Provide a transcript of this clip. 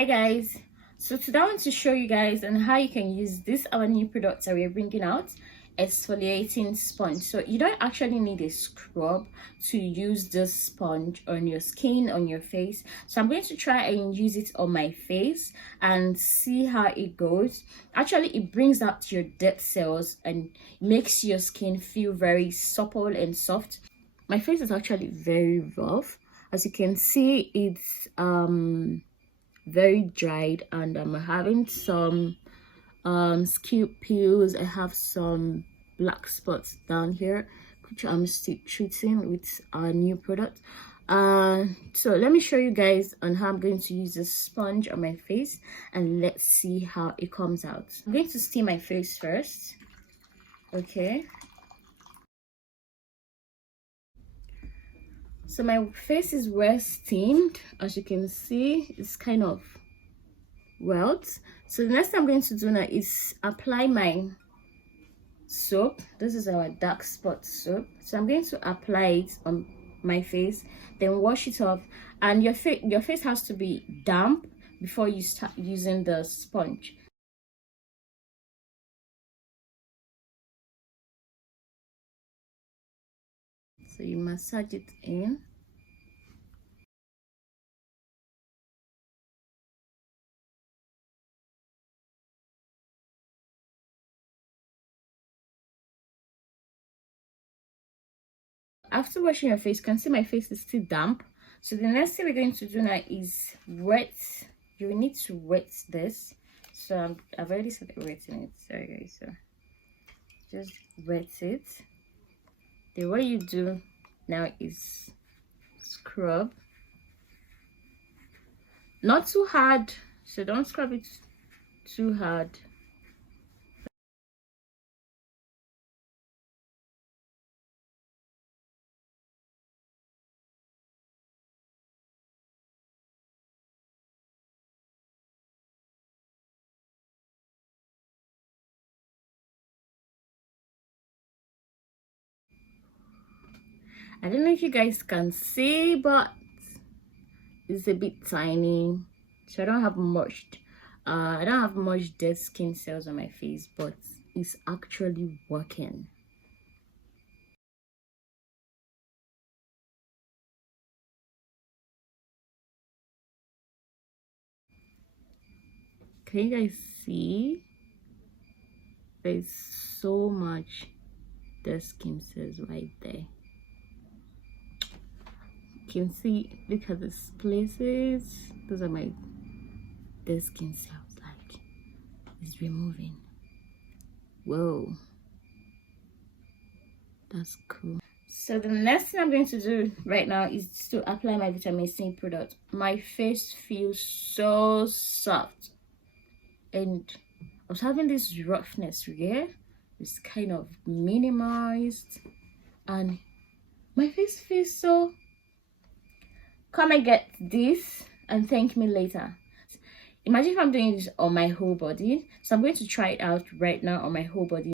Hi guys, so today I want to show you guys on how you can use this our new product that we're bringing out, exfoliating sponge. So you don't actually need a scrub to use this sponge on your skin, on your face. So I'm going to try and use it on my face and see how it goes. Actually, it brings out your dead cells and makes your skin feel very supple and soft. My face is actually very rough. As you can see, it's very dried, and I'm having some skin peels. I have some black spots down here which I'm still treating with our new product. So let me show you guys on how I'm going to use this sponge on my face, and let's see how it comes out. I'm going to steam my face first. Okay, so my face is well steamed. As you can see, it's kind of welt. So the next thing I'm going to do now is apply my soap. This is our Darkspot soap. So I'm going to apply it on my face, then wash it off. And your face has to be damp before you start using the sponge. So you massage it in. After washing your face, you can see my face is still damp. So the next thing we're going to do now is wet. You need to wet this. So I've already started wetting it. Sorry guys, so just wet it. The way you do now is scrub, not too hard, so don't scrub it too hard. I don't know if you guys can see, but it's a bit tiny, so I don't have much dead skin cells on my face, but it's actually working. Can you guys see? There's so much dead skin cells right there. You can see, look at these places. Those are my dead skin cells. Like, it's removing. Whoa, that's cool. So the next thing I'm going to do right now is to apply my vitamin C product. My face feels so soft, and I was having this roughness here. It's kind of minimized, and my face feels so. Come and get this and thank me later. Imagine if I'm doing this on my whole body. So I'm going to try it out right now on my whole body.